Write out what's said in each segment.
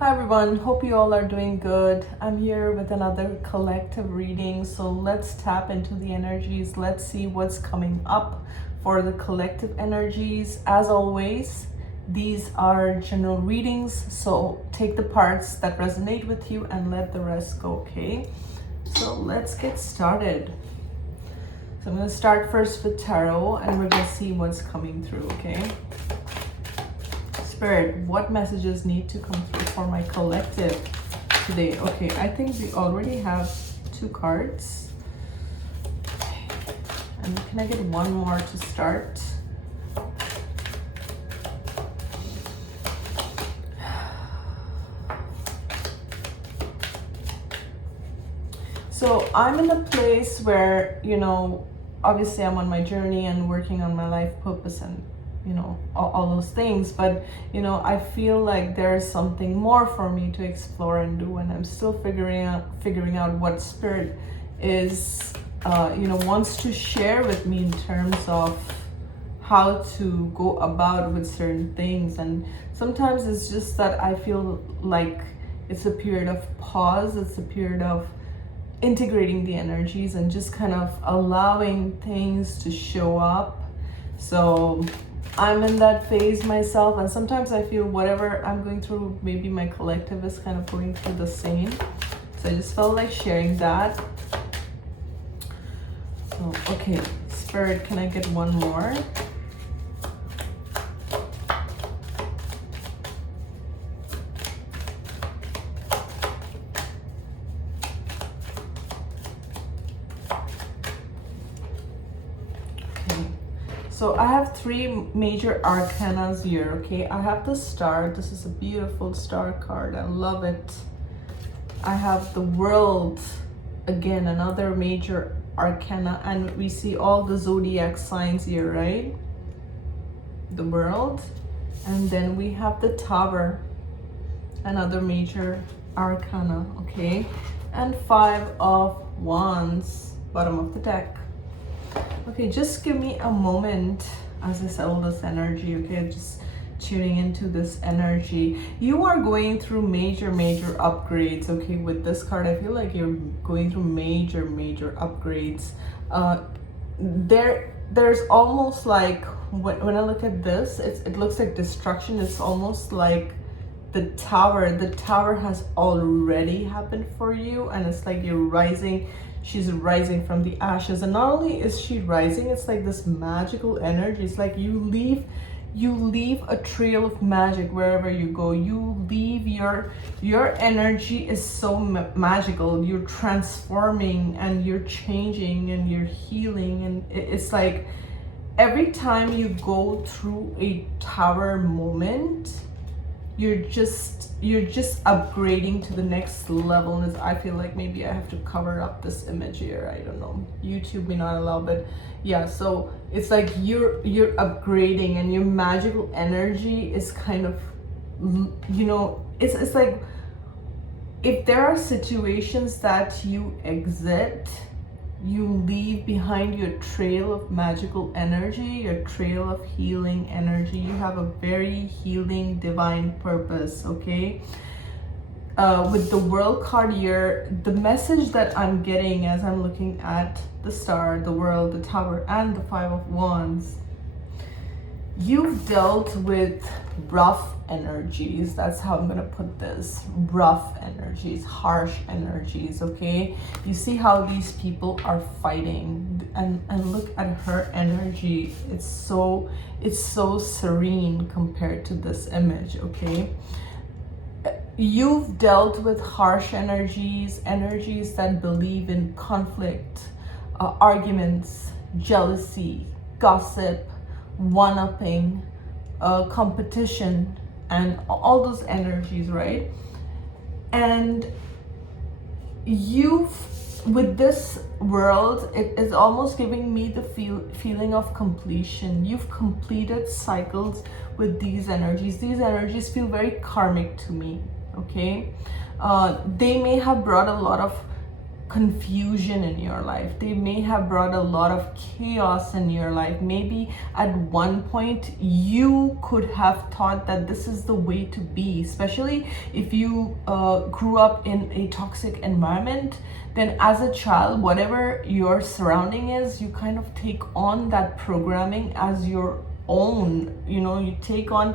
Hi everyone, hope you all are doing good. I'm here with another collective reading. So let's tap into the energies. Let's see what's coming up for the collective energies. As always, these are general readings. So take the parts that resonate with you and let the rest go, okay? So let's get started. So I'm going to start first with tarot and we're going to see what's coming through, okay? Spirit, what messages need to come through for my collective today? Okay, I think we already have 2 cards. Okay. And can I get one more to start? So I'm in a place where, obviously I'm on my journey and working on my life purpose and all those things, but I feel like there's something more for me to explore and do, and I'm still figuring out what spirit is wants to share with me in terms of how to go about with certain things. And sometimes it's just that I feel like it's a period of pause, it's a period of integrating the energies and just kind of allowing things to show up. So I'm in that phase myself, and sometimes I feel whatever I'm going through, maybe my collective is kind of going through the same. So I just felt like sharing that. So, okay, Spirit, can I get one more? So I have 3 major arcanas here, okay? I have the Star. This is a beautiful Star card. I love it. I have the World, again, another major arcana, and we see all the zodiac signs here, right? The World. And then we have the Tower, another major arcana, okay? And 5 of Wands, bottom of the deck. Okay, just give me a moment as I settle this energy, okay? Just tuning into this energy. You are going through major upgrades, okay? With this card, I feel like you're going through major upgrades. There's almost like, when I look at this, it looks like destruction. It's almost like the tower has already happened for you, and it's like you're rising. She's rising from the ashes, and not only is she rising, it's like this magical energy. It's like you leave a trail of magic wherever you go. You leave your energy is so magical. You're transforming and you're changing and you're healing, and it's like every time you go through a tower moment, you're just upgrading to the next level. And I feel like maybe I have to cover up this image here. I don't know, YouTube may not allow, but yeah, so it's like you're upgrading, and your magical energy is kind of, it's like if there are situations that you exit, you leave behind your trail of magical energy, your trail of healing energy. You have a very healing divine purpose, okay? With the World card here, the message that I'm getting as I'm looking at the Star, the World, the Tower, and the 5 of Wands, you've dealt with rough energies. That's how I'm gonna put this. Rough energies, harsh energies, okay? You see how these people are fighting, and look at her energy. It's so serene compared to this image, okay? You've dealt with harsh energies that believe in conflict, arguments, jealousy, gossip, one-upping, competition, and all those energies, right? And with this World, it is almost giving me the feeling of completion. You've completed cycles with these energies. These energies feel very karmic to me, okay? They may have brought a lot of confusion in your life. They may have brought a lot of chaos in your life. Maybe at one point you could have thought that this is the way to be, especially if you grew up in a toxic environment. Then as a child, whatever your surrounding is, you kind of take on that programming as your own. You take on,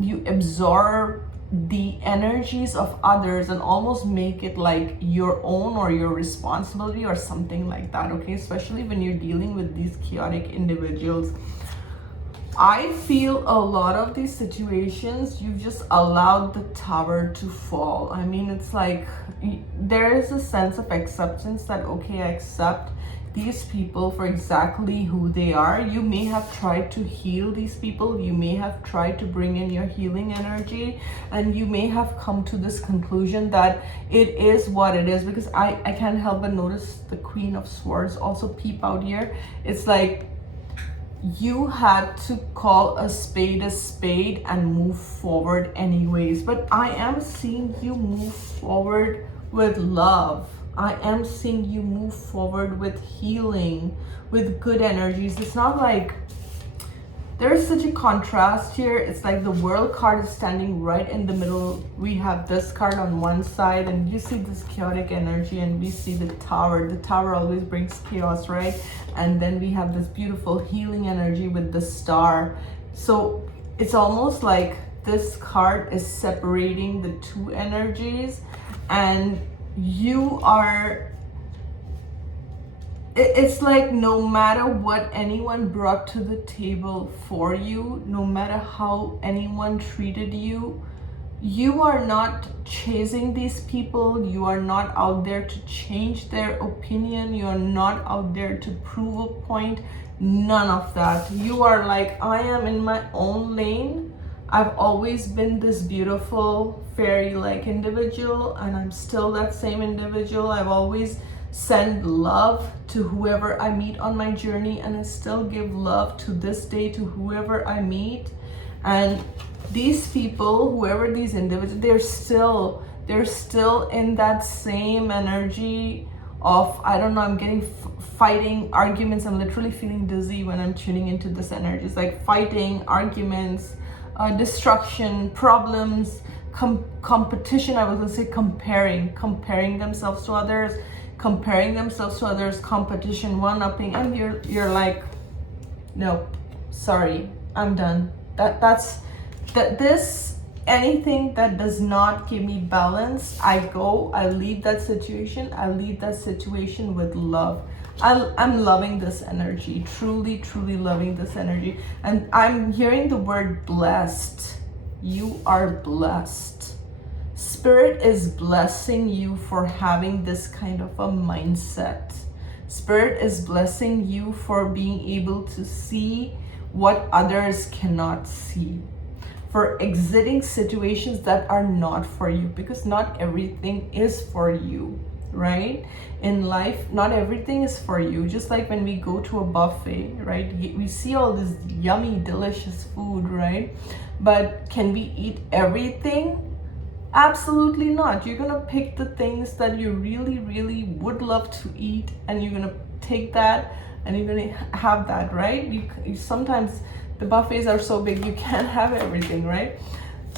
you absorb the energies of others and almost make it like your own or your responsibility or something like that, okay? Especially when you're dealing with these chaotic individuals. I feel a lot of these situations, you've just allowed the tower to fall. I mean, it's like there is a sense of acceptance that, okay, I accept these people for exactly who they are. You may have tried to heal these people. You may have tried to bring in your healing energy, and you may have come to this conclusion that it is what it is, because I can't help but notice the Queen of Swords also peep out here. It's like you had to call a spade and move forward anyways. But I am seeing you move forward with love. I am seeing you move forward with healing, with good energies. It's not like there's such a contrast here. It's like the World card is standing right in the middle. We have this card on one side, and you see this chaotic energy, and we see the Tower. The Tower always brings chaos, right? And then we have this beautiful healing energy with the Star. So it's almost like this card is separating the two energies, and you are, it's like no matter what anyone brought to the table for you, no matter how anyone treated you, you are not chasing these people. You are not out there to change their opinion. You are not out there to prove a point. None of that. You are like, I am in my own lane. I've always been this beautiful fairy-like individual, and I'm still that same individual. I've always sent love to whoever I meet on my journey, and I still give love to this day to whoever I meet. And these people, whoever these individuals, they're still in that same energy of, I don't know, I'm getting fighting, arguments. I'm literally feeling dizzy when I'm tuning into this energy. It's like fighting, arguments, destruction, problems, competition. I was gonna say comparing themselves to others, competition, one-upping, and you're like, no, sorry, I'm done. Anything that does not give me balance, I leave that situation. I leave that situation with love. I'm loving this energy, truly loving this energy. And I'm hearing the word blessed. You are blessed. Spirit is blessing you for having this kind of a mindset. Spirit is blessing you for being able to see what others cannot see, for exiting situations that are not for you, because not everything is for you, right? In life, not everything is for you. Just like when we go to a buffet, right? We see all this yummy, delicious food, right? But can we eat everything? Absolutely not. You're gonna pick the things that you really would love to eat, and you're gonna take that and you're gonna have that, right? You sometimes the buffets are so big you can't have everything, right?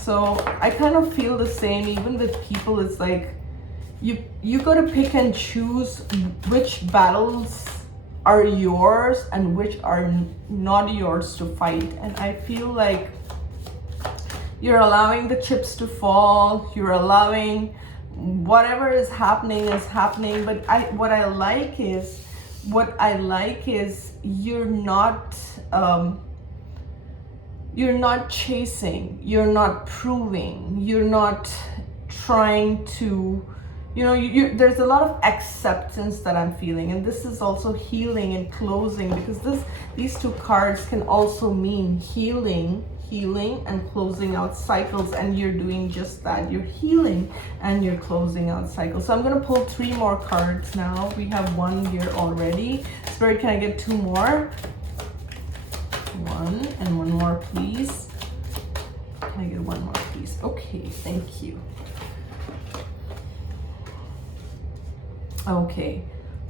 So I kind of feel the same. Even with people, it's like you gotta pick and choose which battles are yours and which are not yours to fight. And I feel like you're allowing the chips to fall. You're allowing whatever is happening. But what I like is you're not chasing, you're not proving, you're not trying to, there's a lot of acceptance that I'm feeling. And this is also healing and closing, because these two cards can also mean healing and closing out cycles, and you're doing just that. You're healing and you're closing out cycles. So I'm going to pull 3 more cards now. We have 1 here already. Spirit, can I get 2 more? 1 and 1 more, please. Can I get 1 more, please? Okay, thank you. Okay,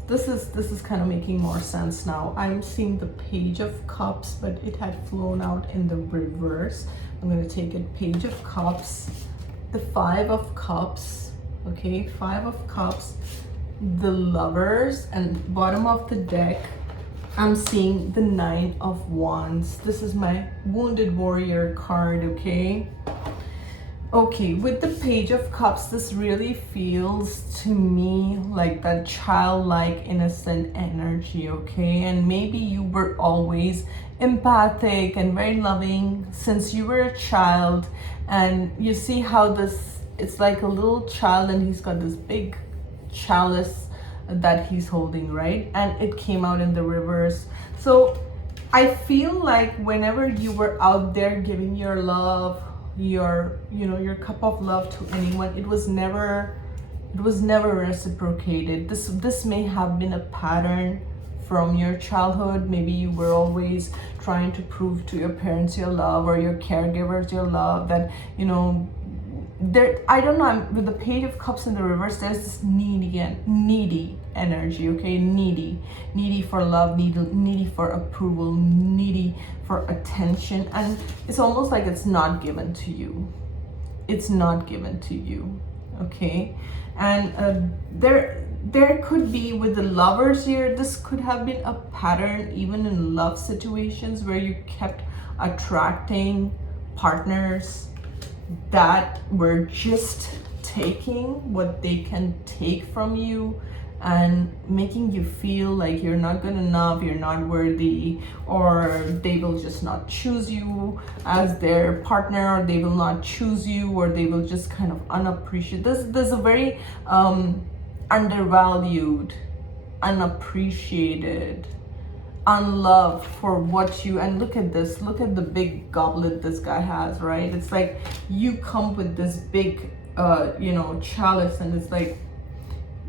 this is kind of making more sense now. I'm seeing the Page of Cups, but it had flown out in the reverse. I'm going to take it, Page of Cups, the Five of Cups, okay, Five of Cups, the Lovers, and bottom of the deck, I'm seeing the Nine of Wands. This is my Wounded Warrior card, okay? Okay, with the Page of Cups, this really feels to me like that childlike, innocent energy, okay? And maybe you were always empathic and very loving since you were a child, and you see how this, it's like a little child and he's got this big chalice that he's holding, right? And it came out in the reverse. So I feel like whenever you were out there giving your love, your cup of love to anyone, it was never reciprocated. This may have been a pattern from your childhood. Maybe you were always trying to prove to your parents your love, or your caregivers your love, that there, I don't know, with the Page of Cups in the reverse, there's this needy energy, okay? Needy for love, needy for approval, needy for attention, and it's almost like it's not given to you. It's not given to you, okay? And there could be, with the Lovers here, this could have been a pattern even in love situations where you kept attracting partners that were just taking what they can take from you and making you feel like you're not good enough, you're not worthy, or they will just not choose you as their partner, or they will not choose you, or they will just kind of unappreciate. There's a very undervalued, unappreciated, unloved for what you, and look at this, look at the big goblet this guy has, right? It's like you come with this big chalice, and it's like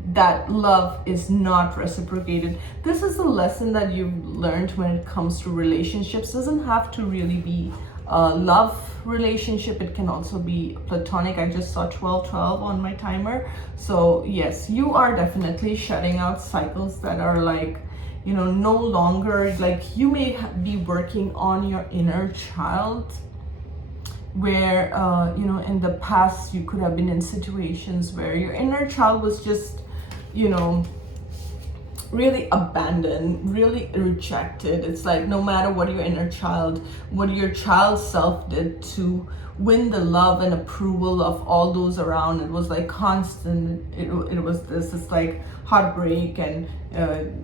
that love is not reciprocated. This is a lesson that you've learned when it comes to relationships. It doesn't have to really be a love relationship, it can also be platonic. I just saw 1212 on my timer. So yes, you are definitely shutting out cycles that are like, no longer, like, you may be working on your inner child, where in the past you could have been in situations where your inner child was just really abandoned, really rejected. It's like no matter what your child self did to win the love and approval of all those around, it was like constant. It was this, it's like heartbreak and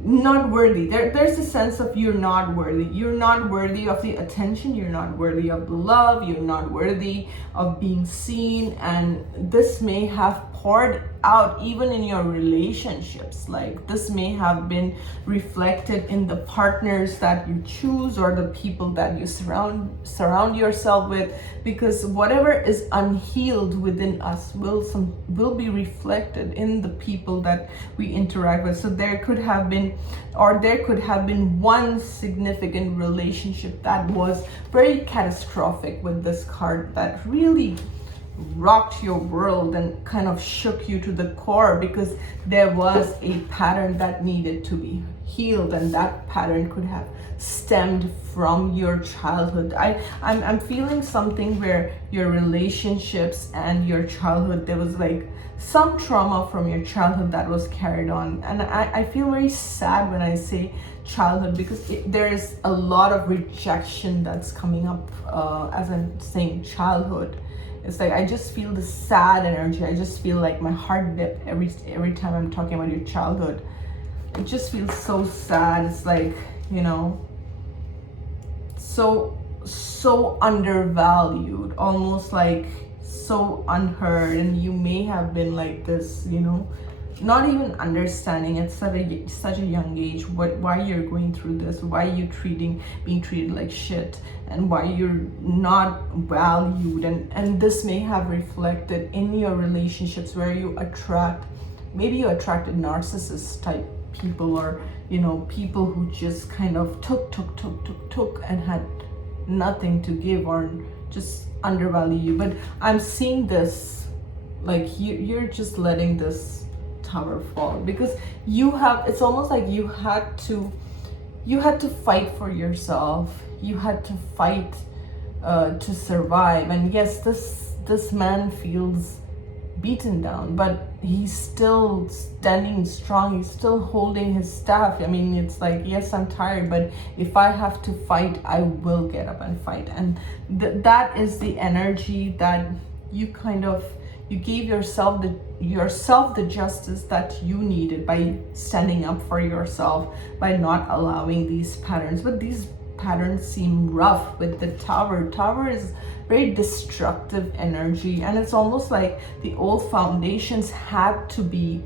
not worthy. There's a sense of you're not worthy. You're not worthy of the attention. You're not worthy of the love. You're not worthy of being seen. And this may have poured out even in your relationships. Like, this may have been reflected in the partners that you choose, or the people that you surround yourself with, because whatever is unhealed within us will be reflected in the people that we interact with. So there could have been one significant relationship that was very catastrophic with this card, that really rocked your world and kind of shook you to the core, because there was a pattern that needed to be healed, and that pattern could have stemmed from your childhood. I'm feeling something where your relationships and your childhood, there was like some trauma from your childhood that was carried on. And I feel very sad when I say childhood, because there is a lot of rejection that's coming up as I'm saying childhood. It's like I just feel the sad energy. I just feel like my heart dip every time I'm talking about your childhood. It just feels so sad. It's like, so undervalued, almost like so unheard. And you may have been like this, not even understanding at such a young age why you're going through this, why you're being treated like shit, and why you're not valued. And this may have reflected in your relationships, where maybe you attracted narcissist type people, or people who just kind of took and had nothing to give, or just undervalue you. But I'm seeing this like you're just letting this Tower fall, because it's almost like you had to fight for yourself. You had to fight to survive. And yes, this man feels beaten down, but he's still standing strong. He's still holding his staff. I mean, it's like, yes, I'm tired, but if I have to fight, I will get up and fight. And that is the energy that you gave yourself the justice that you needed by standing up for yourself, by not allowing these patterns. But these patterns seem rough with the Tower. Tower is very destructive energy, and it's almost like the old foundations had to be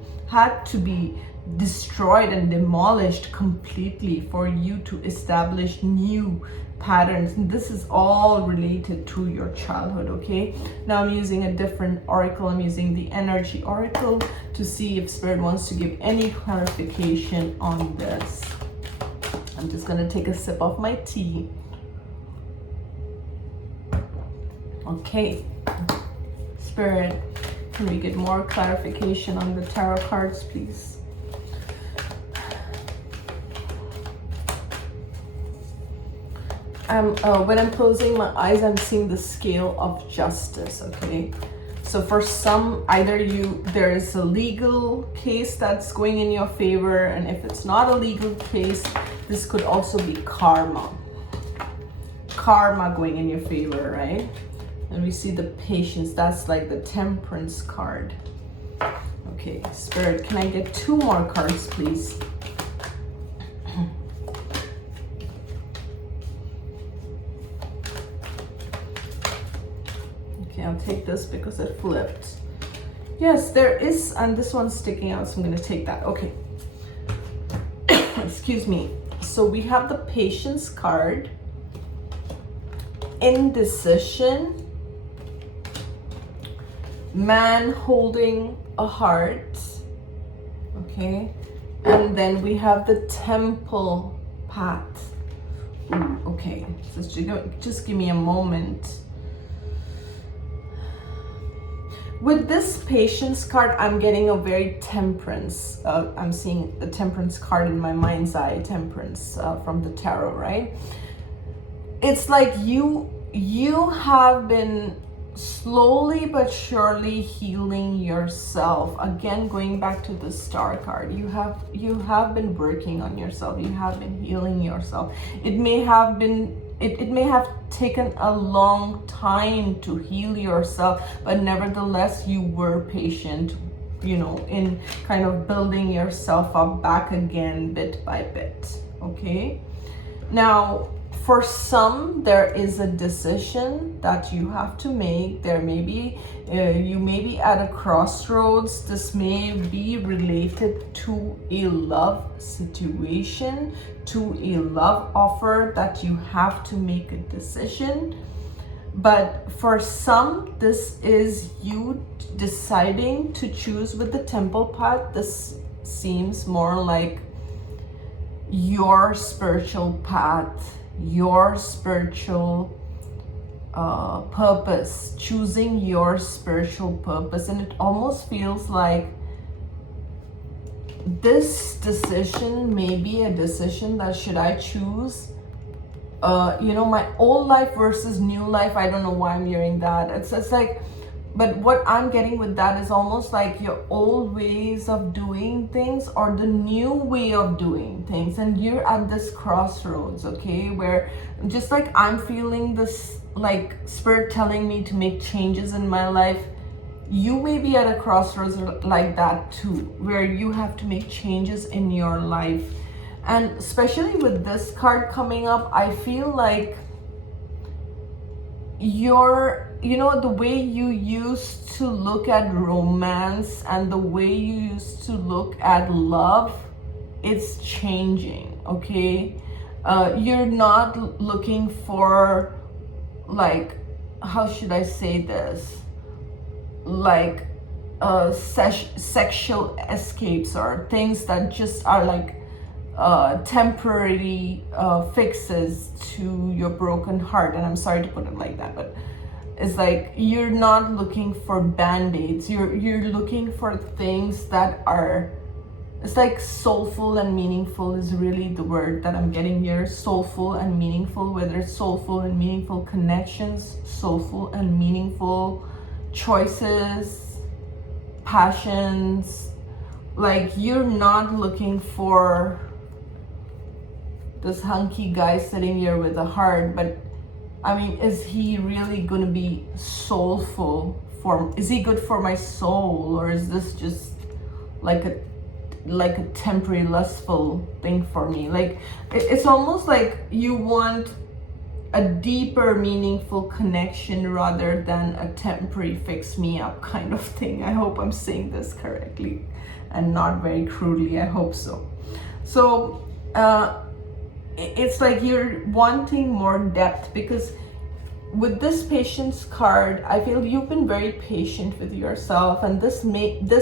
destroyed and demolished completely for you to establish new patterns. And this is all related to your childhood. Okay, now I'm using a different oracle. I'm using the energy oracle to see if Spirit wants to give any clarification on this. I'm just going to take a sip of my tea. Okay, Spirit, can we get more clarification on the tarot cards, please? When I'm closing my eyes, I'm seeing the scale of justice. Okay, so for some, there is a legal case that's going in your favor, and if it's not a legal case, this could also be karma going in your favor, right? And we see the Patience. That's like the Temperance card. Okay, Spirit, can I get 2 more cards, please? Okay, I'll take this because it flipped. Yes, there is, and this one's sticking out, so I'm going to take that. Okay. Excuse me. So we have the Patience card, indecision, man holding a heart, okay, and then we have the Temple path. Ooh, okay, so just give me a moment. With this Patience card, I'm getting a very Temperance. I'm seeing the Temperance card in my mind's eye, Temperance from the tarot, right? It's like you have been slowly but surely healing yourself. Again, going back to the Star card, you have been working on yourself. You have been healing yourself. It may have taken a long time to heal yourself, but nevertheless you were patient, in kind of building yourself up back again bit by bit. Okay, now for some, there is a decision that you have to make. There may be, you may be at a crossroads. This may be related to a love situation, to a love offer that you have to make a decision. But for some, this is you deciding to choose with the Temple path. This seems more like your spiritual path, your spiritual purpose, choosing your spiritual purpose. And it almost feels like this decision may be a decision that should I choose my old life versus new life. I don't know why I'm hearing that. It's like, but what I'm getting with that is almost like your old ways of doing things or the new way of doing things, and you're at this crossroads, okay, where just like I'm feeling this, like Spirit telling me to make changes in my life, you may be at a crossroads like that too, where you have to make changes in your life. And especially with this card coming up, I feel like the way you used to look at romance and the way you used to look at love, it's changing, okay? You're not looking for, like, how should I say this? Like sexual escapes or things that just are like temporary fixes to your broken heart. And I'm sorry to put it like that, but It's like you're not looking for band-aids. You're looking for things that are, it's like soulful and meaningful is really the word that I'm getting here. Soulful and meaningful, whether it's soulful and meaningful connections, soulful and meaningful choices, passions. Like you're not looking for this hunky guy sitting here with a heart, but I mean, is he really gonna be soulful is he good for my soul, or is this just like a temporary lustful thing for me? Like it's almost like you want a deeper meaningful connection rather than a temporary fix me up kind of thing. I hope I'm saying this correctly and not very crudely. I hope so. So it's like you're wanting more depth, because with this patience card, I feel you've been very patient with yourself, and this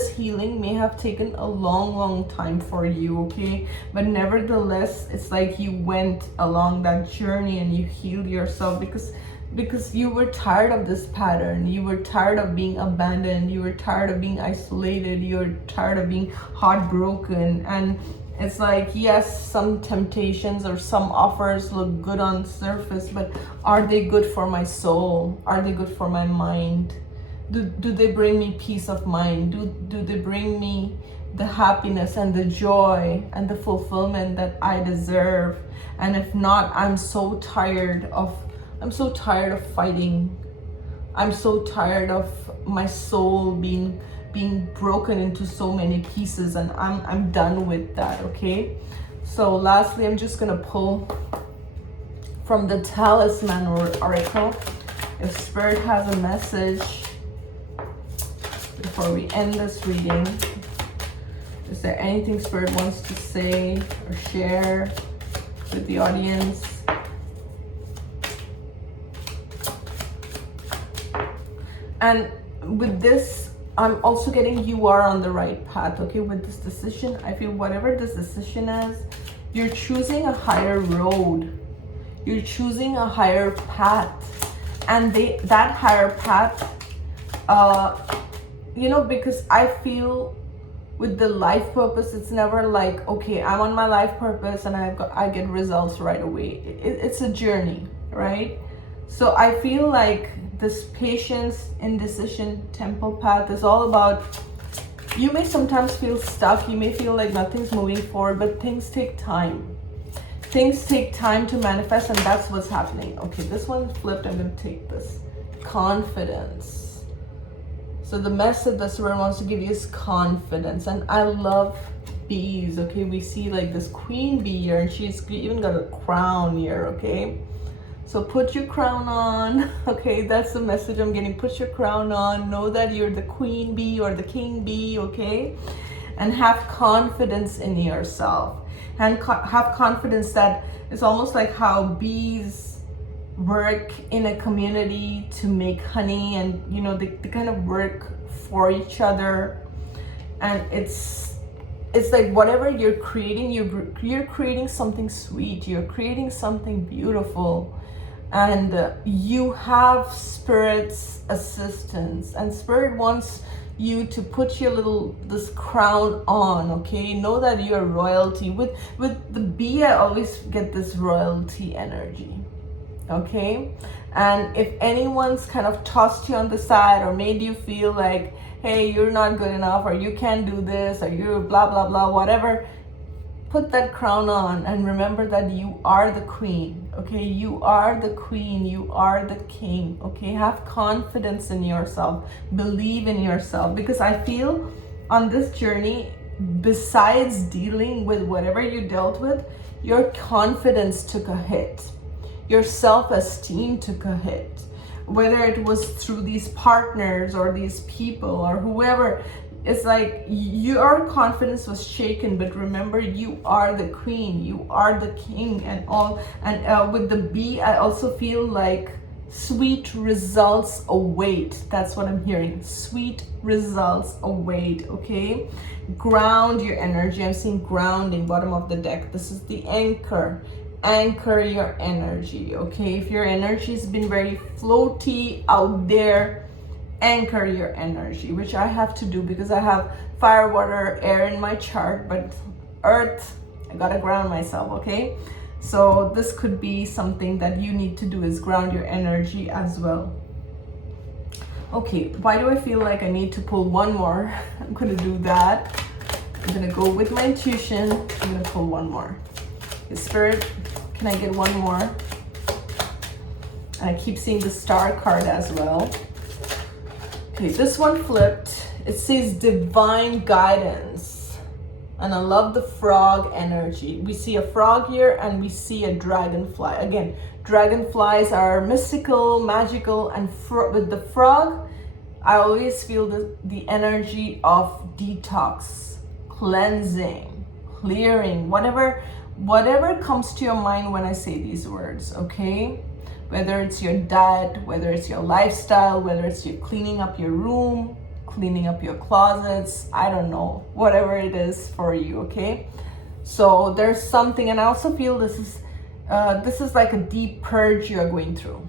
healing may have taken a long time for you, okay? But nevertheless, it's like you went along that journey and you healed yourself because you were tired of this pattern. You were tired of being abandoned. You were tired of being isolated. You were tired of being heartbroken. And it's like, yes, some temptations or some offers look good on surface, but are they good for my soul? Are they good for my mind? Do they bring me peace of mind? Do they bring me the happiness and the joy and the fulfillment that I deserve? And if not, I'm so tired of fighting. I'm so tired of my soul being broken into so many pieces, and I'm done with that, okay? So lastly, I'm just gonna pull from the Talisman Oracle if Spirit has a message before we end this reading. Is there anything Spirit wants to say or share with the audience? And with this, I'm also getting you are on the right path, okay? With this decision, I feel whatever this decision is, you're choosing a higher road. You're choosing a higher path. And that higher path, because I feel with the life purpose, it's never like, okay, I'm on my life purpose and I get results right away. It's a journey, right? So I feel like this patience, indecision, temple path is all about, you may sometimes feel stuck, you may feel like nothing's moving forward, but things take time. Things take time to manifest, and that's what's happening. Okay, this one flipped, I'm gonna take this. Confidence. So the message that Spirit wants to give you is confidence. And I love bees, okay? We see like this queen bee here, and she's even got a crown here, okay? So put your crown on, okay? That's the message I'm getting. Put your crown on. Know that you're the queen bee or the king bee, okay? And have confidence in yourself. And have confidence that it's almost like how bees work in a community to make honey, and they kind of work for each other. And it's like whatever you're creating, you're creating something sweet. You're creating something beautiful. And you have Spirit's assistance, and Spirit wants you to put this crown on, okay? Know that you're royalty. With the bee, I always get this royalty energy, okay? And if anyone's kind of tossed you on the side or made you feel like, hey, you're not good enough, or you can't do this, or you're blah blah blah, whatever, put that crown on and remember that you are the queen, okay? You are the queen, you are the king, okay? Have confidence in yourself, believe in yourself, because I feel on this journey, besides dealing with whatever you dealt with, your confidence took a hit, your self-esteem took a hit, whether it was through these partners or these people or whoever. It's like your confidence was shaken, but remember, you are the queen, you are the king, and all. And with the bee, I also feel like sweet results await. That's what I'm hearing. Sweet results await, okay? Ground your energy. I'm seeing grounding, bottom of the deck. This is the anchor. anchor your energy, okay? If your energy has been very floaty out there, anchor your energy, which I have to do because I have fire, water, air in my chart, but earth, I gotta ground myself, okay? So this could be something that you need to do, is ground your energy as well. Okay, why do I feel like I need to pull one more? I'm gonna do that. I'm gonna go with my intuition. I'm gonna pull one more. Spirit, can I get one more? And I keep seeing the star card as well. Okay, this one flipped. It says divine guidance. And I love the frog energy. We see a frog here and we see a dragonfly. Again, dragonflies are mystical, magical, and with the frog, I always feel the energy of detox, cleansing, clearing, whatever comes to your mind when I say these words, okay? Whether it's your diet, whether it's your lifestyle, whether it's you cleaning up your room, cleaning up your closets, I don't know, whatever it is for you, okay? So there's something, and I also feel this is like a deep purge you are going through.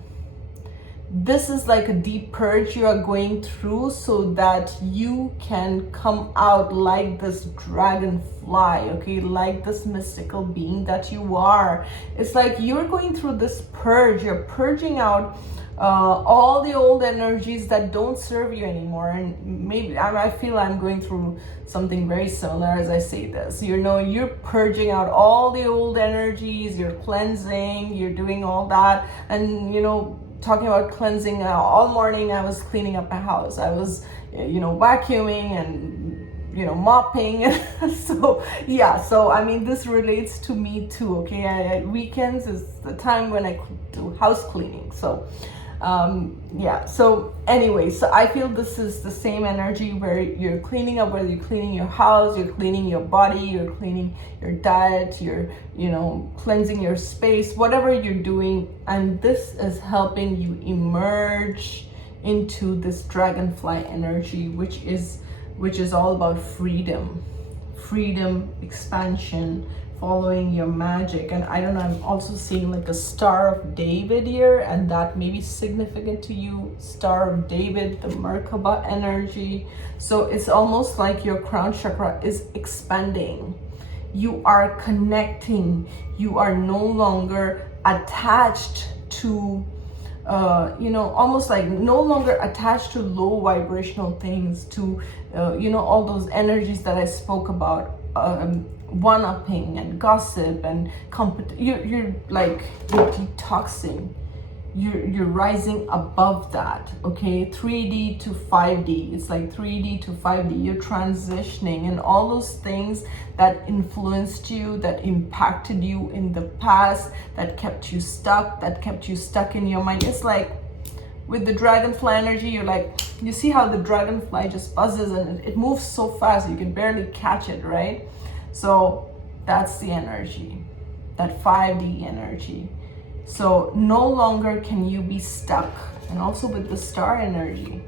This is like a deep purge you are going through so that you can come out like this dragonfly, okay? Like this mystical being that you are. It's like you're going through this purge. You're purging out all the old energies that don't serve you anymore. And maybe I feel I'm going through something very similar as I say this. You know, you're purging out all the old energies, you're cleansing, you're doing all that. And, you know, talking about cleansing, all morning I was cleaning up my house. I was, you know, vacuuming and, you know, mopping. So yeah, so I mean, this relates to me too, okay? Weekends is the time when I do house cleaning. So yeah, so anyway, so I feel this is the same energy where you're cleaning up, whether you're cleaning your house, you're cleaning your body, you're cleaning your diet, you're, you know, cleansing your space, whatever you're doing. And this is helping you emerge into this dragonfly energy, which is all about freedom, expansion, following your magic. And I don't know, I'm also seeing like a Star of David here, and that may be significant to you. Star of David, the Merkaba energy. So it's almost like your crown chakra is expanding. You are connecting. You are no longer attached to you know, almost like no longer attached to low vibrational things, to you know, all those energies that I spoke about, one-upping and gossip and you're detoxing. You're rising above that, okay? 3D to 5D. It's like 3D to 5D. You're transitioning, and all those things that influenced you, that impacted you in the past, that kept you stuck in your mind. It's like with the dragonfly energy, you're like, you see how the dragonfly just buzzes and it moves so fast you can barely catch it, right? So that's the energy, that 5D energy. So no longer can you be stuck. And also with the star energy.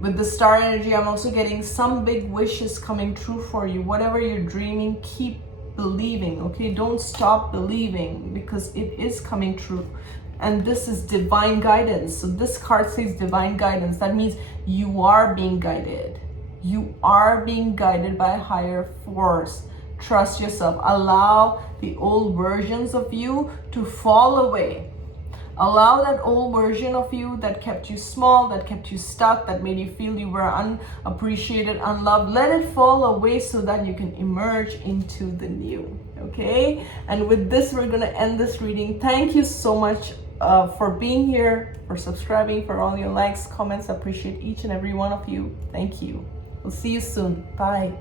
With the star energy, I'm also getting some big wishes coming true for you. Whatever you're dreaming, keep believing, okay? Don't stop believing, because it is coming true. And this is divine guidance. So this card says divine guidance. That means you are being guided. You are being guided by a higher force. Trust yourself. Allow the old versions of you to fall away. Allow that old version of you that kept you small, that kept you stuck, that made you feel you were unappreciated, unloved. Let it fall away so that you can emerge into the new. Okay? And with this, we're going to end this reading. Thank you so much for being here, for subscribing, for all your likes, comments. I appreciate each and every one of you. Thank you. We'll see you soon. Bye.